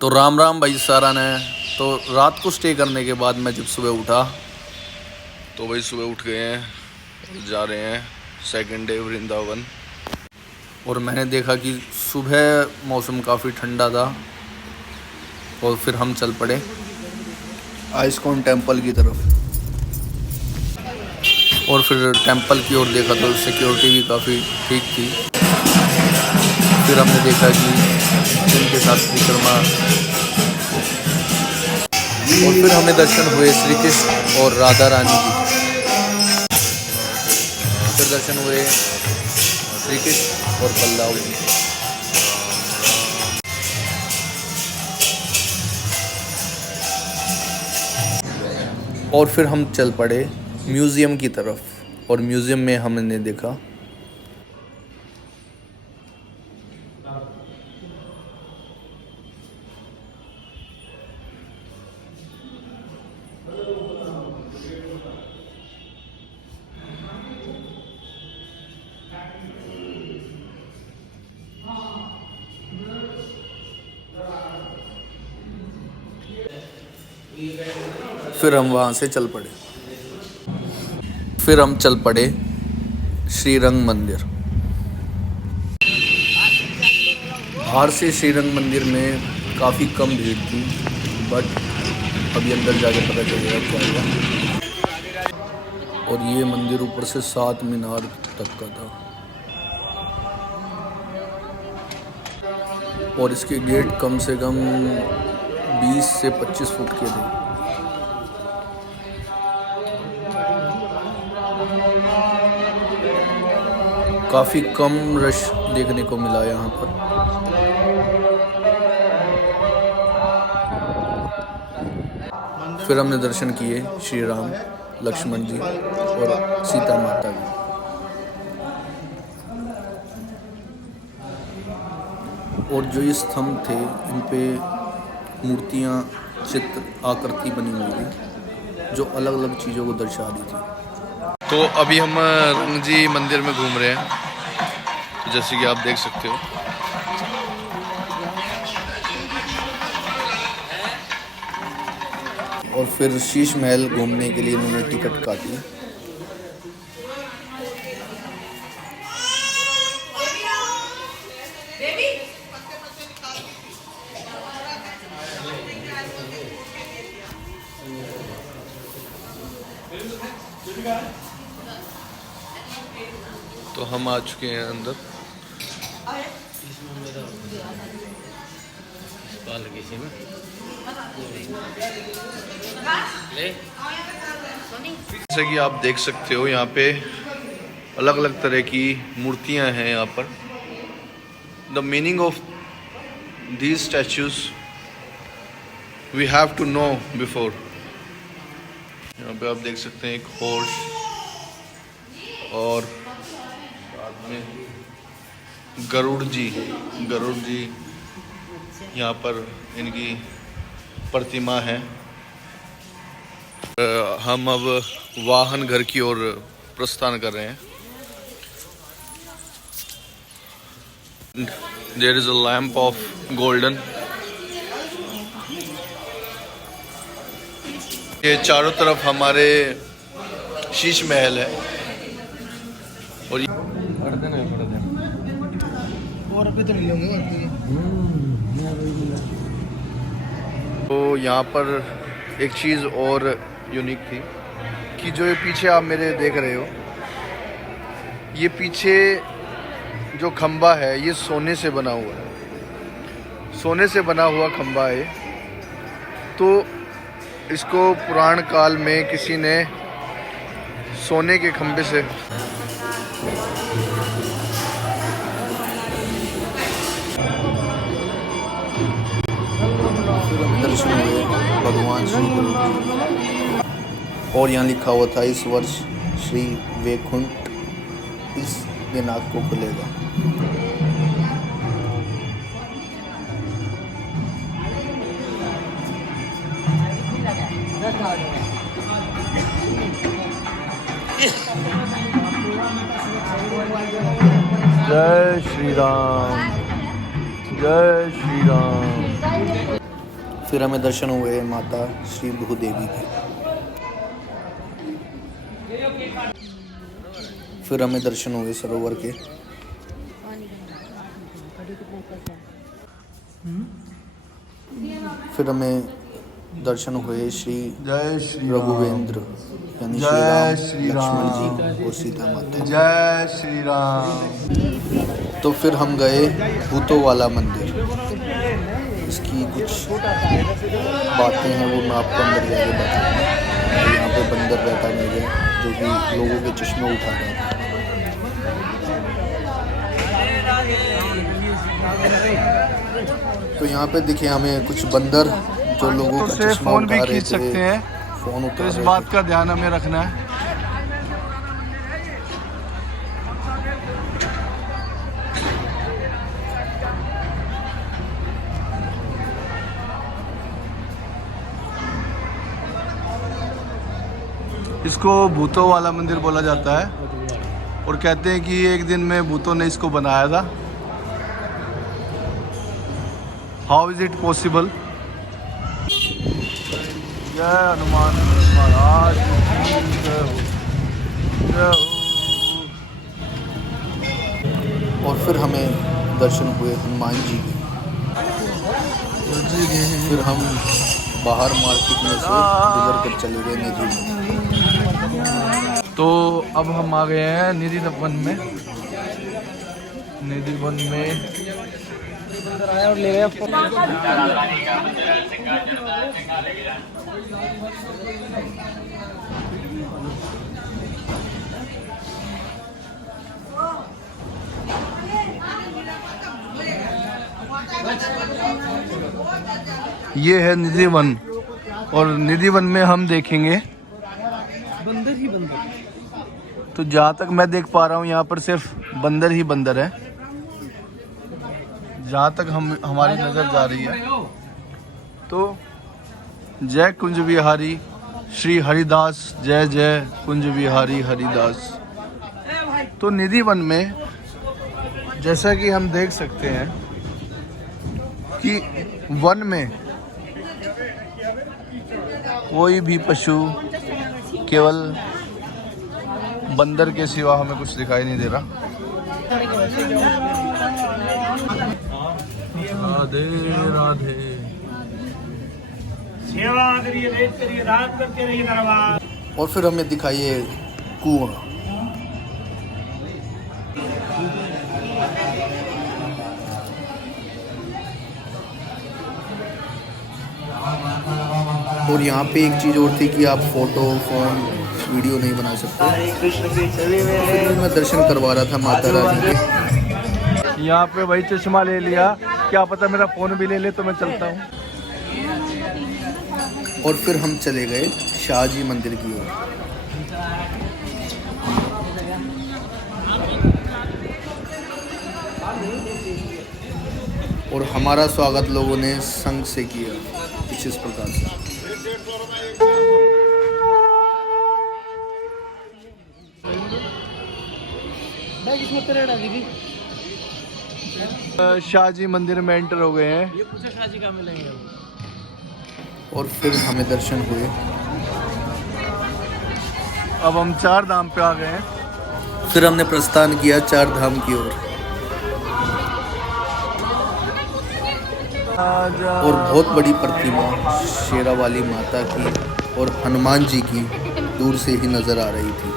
तो राम राम भाई सारा ने। तो रात को स्टे करने के बाद मैं जब सुबह उठा तो भाई सुबह उठ गए हैं और जा रहे हैं सेकंड डे वृंदावन। और मैंने देखा कि सुबह मौसम काफ़ी ठंडा था और फिर हम चल पड़े आइस्कॉन टेम्पल की तरफ। और फिर टेम्पल की ओर देखा तो सिक्योरिटी भी काफ़ी ठीक थी। फिर हमने देखा कि जिनके साथ परिक्रमा और फिर हमें दर्शन हुए श्री कृष्ण और राधा रानी की। फिर दर्शन हुए श्री कृष्ण और बलराम जी। और फिर हम चल पड़े म्यूज़ियम की तरफ और म्यूज़ियम में हमने देखा फिर हम वहाँ से चल पड़े। फिर हम चल पड़े श्रीरंग मंदिर। बाहर से श्रीरंग मंदिर में काफ़ी कम भीड़ थी, बट अभी अंदर जाके पता चलेगा क्या हुआ। और ये मंदिर ऊपर से 7 मीनार तक का था और इसके गेट कम से कम 20 से 25 फुट के थे। काफ़ी कम रश देखने को मिला यहाँ पर। फिर हमने दर्शन किए श्री राम, लक्ष्मण जी और सीता माता जी। और जो ये स्तंभ थे इन पे मूर्तियाँ, चित्र, आकृति बनी हुई थी जो अलग अलग चीज़ों को दर्शा रही थी। तो अभी हम रंग जी मंदिर में घूम रहे हैं, जैसे कि आप देख सकते हो। और फिर शीश महल घूमने के लिए उन्होंने टिकट काटी। तो हम आ चुके हैं अंदर। जैसे कि आप देख सकते हो यहाँ पे अलग अलग तरह की मूर्तियाँ हैं। यहाँ पर the meaning of these statues we have to know before. यहाँ पे आप देख सकते हैं एक हॉर्स और बाद में गरुड़ जी यहाँ पर इनकी प्रतिमा है। हम अब वाहन घर की ओर प्रस्थान कर रहे हैं। There is a lamp of golden. ये चारों तरफ हमारे शीश महल है और तो यहाँ पर एक चीज़ और यूनिक थी कि जो ये पीछे आप मेरे देख रहे हो, ये पीछे जो खंबा है ये सोने से बना हुआ है। सोने से बना हुआ खंबा है। तो इसको पुराण काल में किसी ने सोने के खंबे से दर्शन हुए भगवान श्री गुरु जी। और यहाँ लिखा हुआ था इस वर्ष श्री वैकुंठ इस दिन आपको खुलेगा। जय श्री राम, जय श्री राम। फिर हमें दर्शन हुए माता श्री भूदेवी के। फिर हमें दर्शन हुए सरोवर के। फिर हमें दर्शन हुए श्री रघुवेंद्र यानी श्री राम, लक्ष्मण जी और सीता माता। जय श्री राम। तो फिर हम गए भूतों वाला मंदिर। इसकी कुछ बातें हैं वो मैं आपको अंदर जाके बताऊँगा। यहाँ पे बंदर बैठा मेरे जो कि लोगों के चश्मे उठा रहे हैं। तो यहाँ पे दिखे हमें कुछ बंदर जो लोगों का चश्मा फोन उठा भी रहे खींच थे। सकते हैं, फोन तो उठा इस रहे बात थे। का ध्यान हमें रखना है। इसको भूतों वाला मंदिर बोला जाता है और कहते हैं कि एक दिन में भूतों ने इसको बनाया था। How is it possible? जय हनुमान महाराज की जय हो, जय हो। और फिर हमें दर्शन हुए हनुमान जी के। फिर हम बाहर मार्केट में से गुजर कर चले गए नदी में। तो अब हम आ गए हैं निधि वन में। निधि वन में और ले गए। ये है निधि वन और निधि वन में हम देखेंगे बंदर ही बंदर। तो जहाँ तक मैं देख पा रहा हूँ यहाँ पर सिर्फ बंदर ही बंदर है, जहाँ तक हमारी नजर जा रही है। तो जय कुंज विहारी श्री हरिदास, जय जय कुंज विहारी हरिदास। तो निधि वन में जैसा कि हम देख सकते हैं कि वन में कोई भी पशु केवल बंदर के सिवा हमें कुछ दिखाई नहीं दे रहा। राधे राधे। सेवा करिए, रेत करिए, रात करते रहिए दरबार। और फिर हमें दिखाइए कुआं। और यहाँ पे एक चीज़ और थी कि आप फोटो फोन वीडियो नहीं बना सकते। फिर मैं दर्शन करवा रहा था माता रानी के। यहाँ पे वही चश्मा ले लिया, क्या पता मेरा फोन भी ले ले तो मैं चलता हूँ। और फिर हम चले गए शाहजी मंदिर की ओर। और हमारा स्वागत लोगों ने संग से किया कुछ इस प्रकार से। शाहजी मंदिर में एंटर हो गए हैं। ये पूछा शाहजी कहाँ मिलेंगे। और फिर हमें दर्शन हुए। अब हम चार धाम पे आ गए हैं। फिर हमने प्रस्थान किया चार धाम की ओर। और बहुत बड़ी प्रतिमा शेरावाली माता की और हनुमान जी की दूर से ही नजर आ रही थी।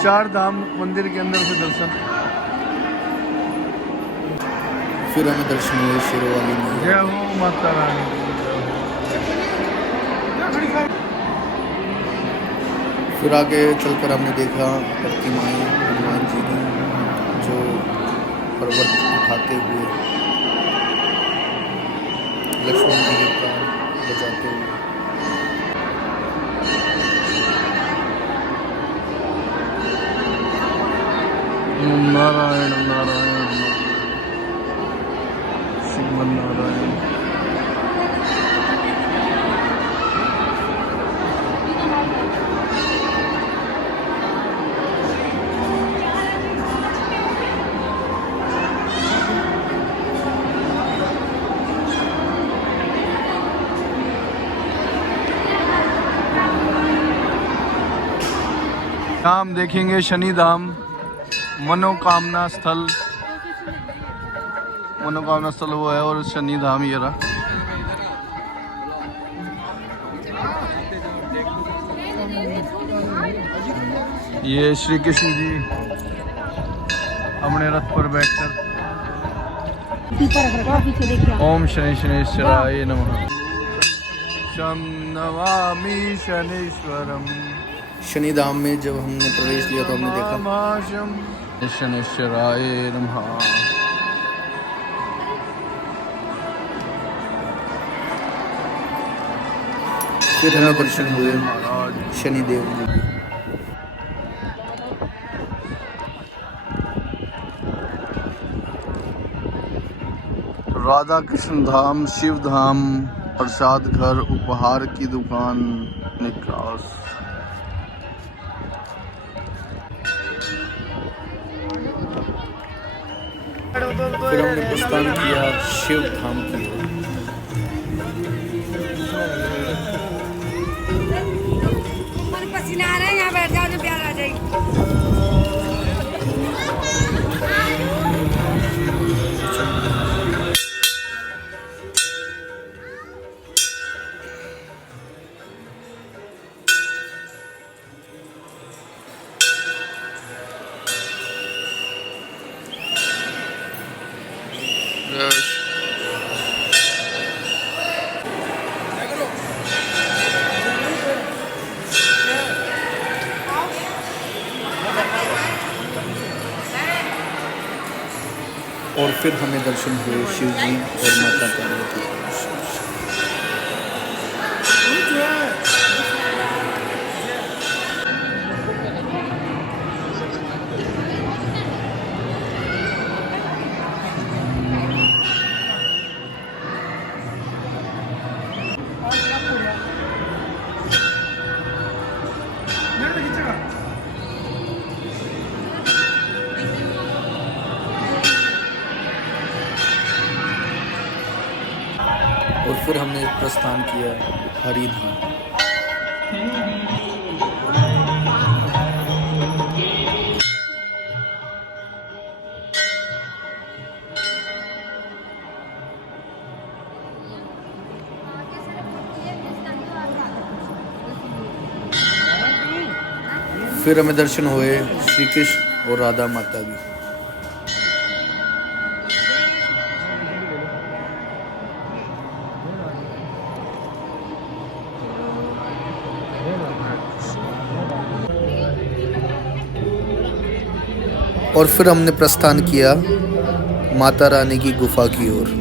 चार धाम मंदिर के अंदर से दर्शन। फिर हमें दर्शन हुए शेरावाली में। जय हो माता रानी। फिर आगे चलकर हमने देखा प्रतिमाएं हनुमान जी की जो पर्वत उठाते हुए लक्ष्मण जी के प्राण बचाते हुए। नारायण नारायण श्रीमन नारायण। हम देखेंगे शनि धाम, मनोकामना स्थल। मनोकामना स्थल वो है और शनि धाम ये रहा। ये श्री कृष्ण जी अपने रथ पर बैठकर ओम शनि शनेश्वराय नमः। शं नमामि शनीश्वरम। शनि धाम में जब हमने प्रवेश लिया तो हमने देखा शनेश्वराय नमः। फिर हमें दर्शन हुए शनिदेव जी के। राधा कृष्ण धाम, शिव धाम, प्रसाद घर, उपहार की दुकान, निकास। फिर हमने प्रस्थान किया शिव धाम की ओर। पसीना आ रहा है, यहाँ बैठ जाओ तो प्यार आ जाएगी। और फिर हमें दर्शन हुए शिव जी और माता पार्वती के। और फिर हमने प्रस्थान किया हरिधाम। फिर हमें दर्शन हुए श्री कृष्ण और राधा माता की। और फिर हमने प्रस्थान किया माता रानी की गुफा की ओर।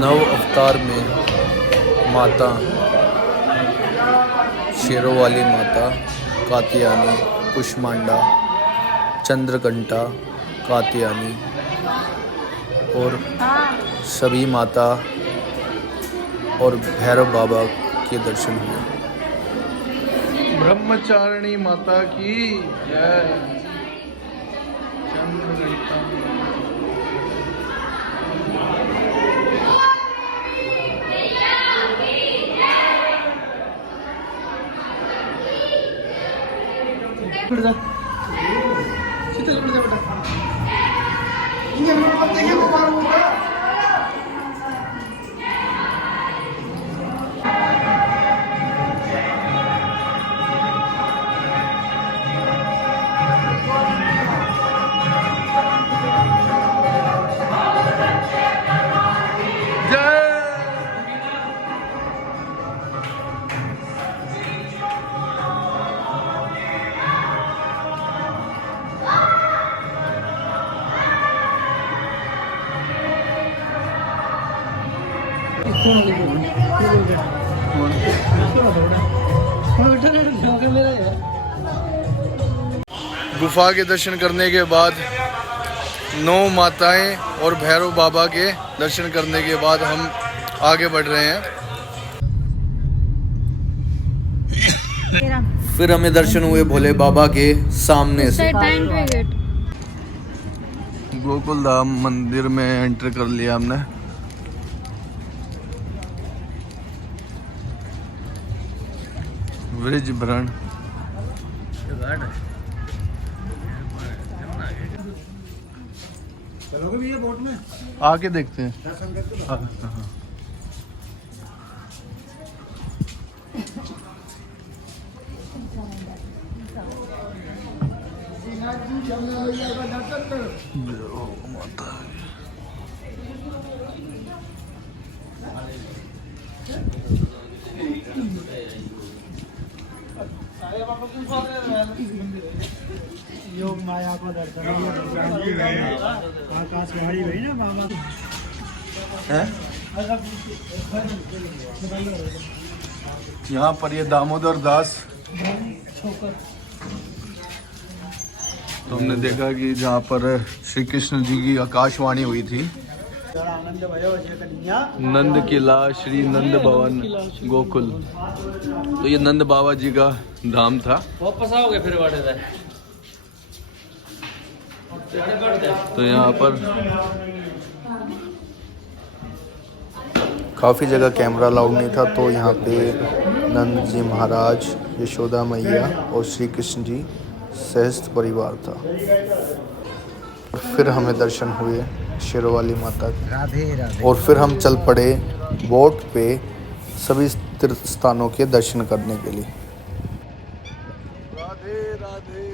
नव अवतार में माता शेरों वाली माता कात्यायनी, कुष्मांडा, चंद्रघंटा कात्यायनी और सभी माता और भैरव बाबा के दर्शन हुए। ब्रह्मचारिणी माता की जय। चंद्रघंटा गुफा के दर्शन करने के बाद 9 माताएं और भैरव बाबा के दर्शन करने के बाद हम आगे बढ़ रहे हैं। फिर हमें दर्शन हुए भोले बाबा के सामने से। गोकुल धाम मंदिर में एंटर कर लिया हमने। ब्रिज भरण चलोगे भैया बोट में? आके देखते हैं। हाँ। योग माया को दर्शन आकाश गाड़ी भाई ना मामा यहाँ पर ये दामोदर दास, तो हमने देखा कि जहाँ पर श्री कृष्ण जी की आकाशवाणी हुई थी। नंद किला श्री नंद भवन गोकुल, तो ये नंद बाबा जी का धाम था। वापस आओगे फिर वाड़े से? तो यहाँ पर काफ़ी जगह कैमरा अलाउड नहीं था, तो यहाँ पे नंद जी महाराज, यशोदा मैया और श्री कृष्ण जी सहस्त्र परिवार था। फिर हमें दर्शन हुए शेरवाली माता के। राधे राधे। और फिर हम चल पड़े बोट पे सभी तीर्थ स्थानों के दर्शन करने के लिए। राधे राधे।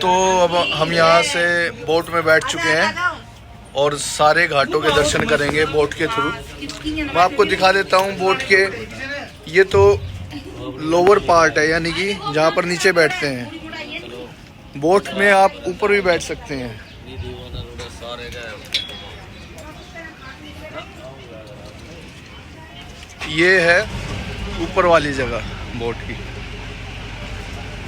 तो अब हम यहाँ से बोट में बैठ चुके हैं और सारे घाटों के दर्शन करेंगे बोट के थ्रू। मैं आपको दिखा देता हूँ बोट के। ये तो लोअर पार्ट है, यानी कि जहाँ पर नीचे बैठते हैं। बोट में आप ऊपर भी बैठ सकते हैं। ये है ऊपर वाली जगह बोट की।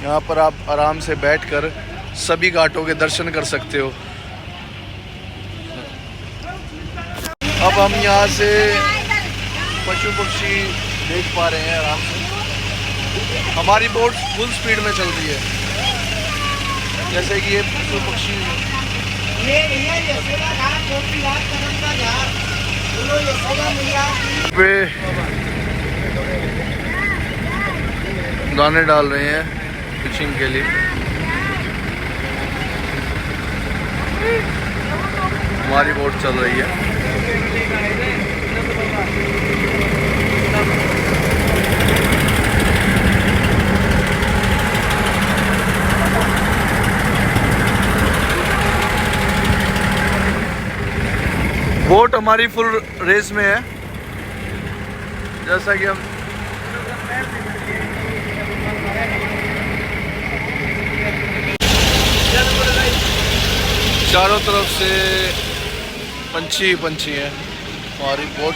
यहाँ पर आप आराम से बैठकर सभी घाटों के दर्शन कर सकते हो। अब हम यहाँ से पशु पक्षी देख पा रहे हैं आराम से। हमारी बोट फुल स्पीड में चल रही है, जैसे कि ये पशु पक्षी पे दाने डाल रहे हैं फिशिंग के लिए। हमारी बोट चल रही है। बोट हमारी फुल रेस में है, जैसा कि हम चारों तरफ से पंछी ही पंछी हैं। हमारी बोट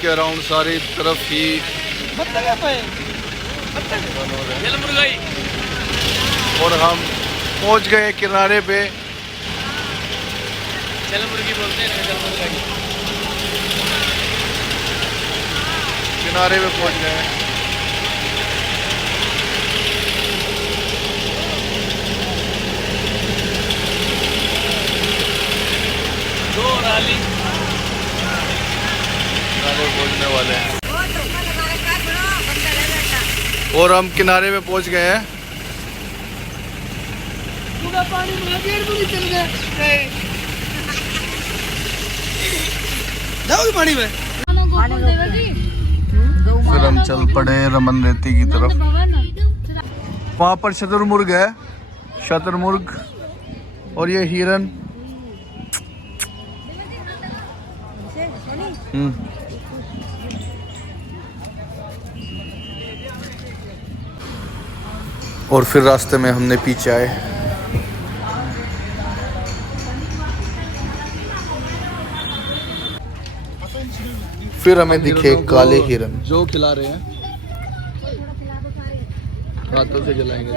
के अराउंड सारी तरफ ही और हम पहुंच गए किनारे पे। मुर्गी बोलते हैं किनारे पे पहुंच गए। किनारे पहुंचने वाले हैं और हम किनारे में पहुंच गए हैं। फिर हम चल पड़े रमन रेती की तरफ। वहाँ पर शतुरमुर्ग है, शतुरमुर्ग, और ये हिरन। और फिर रास्ते में हमने पीछे आए, फिर हमें दिखे काले हिरन जो खिला रहे हैं, हाथों से खिलाएंगे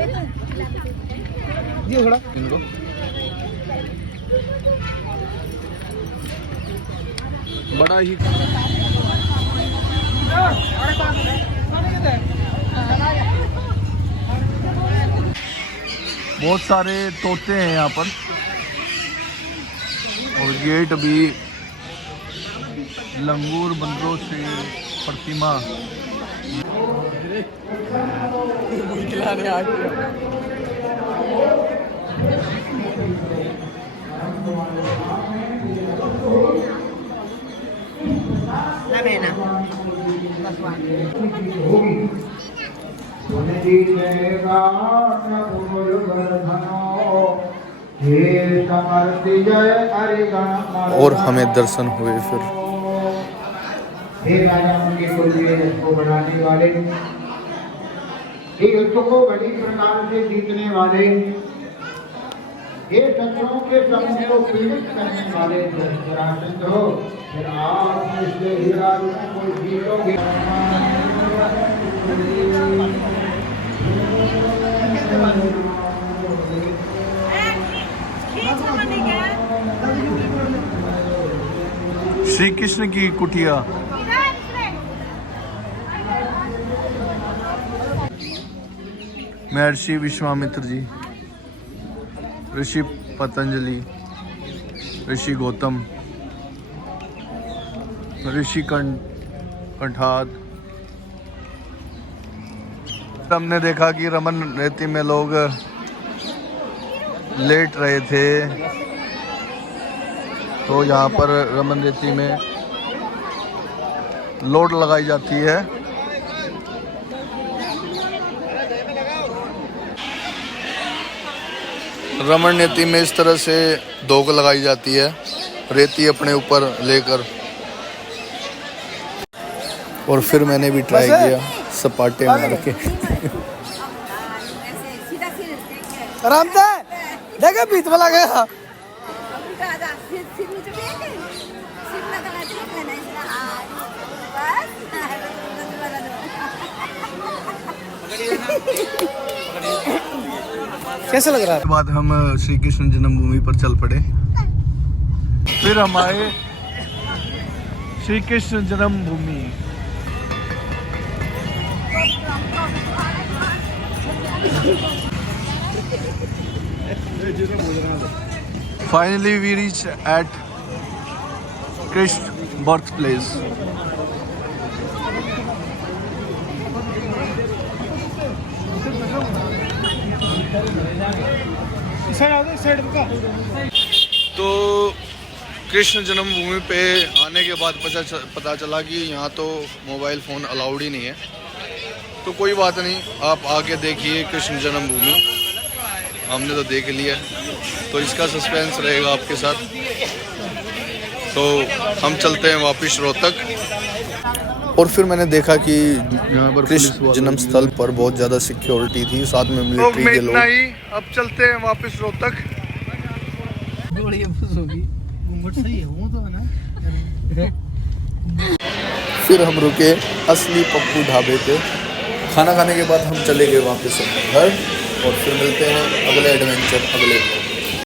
इनको। बड़ा ही बहुत सारे तोते हैं यहाँ पर, और गेट भी लंगूर बंदरों से प्रतिमा। और हमें दर्शन हुए फिर। हे राजा उनके कुल को बनाने वाले, हे युद्ध को बड़ी प्रकार से जीतने वाले, हे शत्रुओं के समूह को पीड़ित करने वाले जरासंध हो, फिर आप इसलिए ही राजा को जीतोगे। श्री कृष्ण की कुटिया। महर्षि विश्वामित्र जी, ऋषि पतंजलि, ऋषि गौतम, ऋषि कंठाद। हमने देखा कि रमन रेती में लोग लेट रहे थे, तो यहाँ पर रमन रेती में लोड लगाई जाती है। रमन रेती में इस तरह से दोग लगाई जाती है, रेती अपने ऊपर लेकर। और फिर मैंने भी ट्राई किया सपाटे मार के। आराम से देखा बीच में लगा गया। कैसा लग रहा है? उसके बाद हम श्री कृष्ण जन्मभूमि पर चल पड़े। फिर हम आए श्री कृष्ण जन्मभूमि। Finally we reach at Krishna birthplace. तो कृष्ण जन्मभूमि पे आने के बाद पता चला कि यहाँ तो मोबाइल फ़ोन अलाउड ही नहीं है। तो कोई बात नहीं, आप आके देखिए कृष्ण जन्मभूमि। हमने तो देख लिया, तो इसका सस्पेंस रहेगा आपके साथ। तो हम चलते हैं वापस रोहतक। और फिर मैंने देखा कि यहाँ पर कृष्ण जन्म स्थल पर बहुत ज़्यादा सिक्योरिटी थी, साथ में मिलिट्री के लोग। अब चलते हैं वापस रोहतक। फिर हम रुके असली पप्पू ढाबे पे। खाना खाने के बाद हम चले गए वापस अपने घर, और फिर मिलते हैं अगले एडवेंचर अगले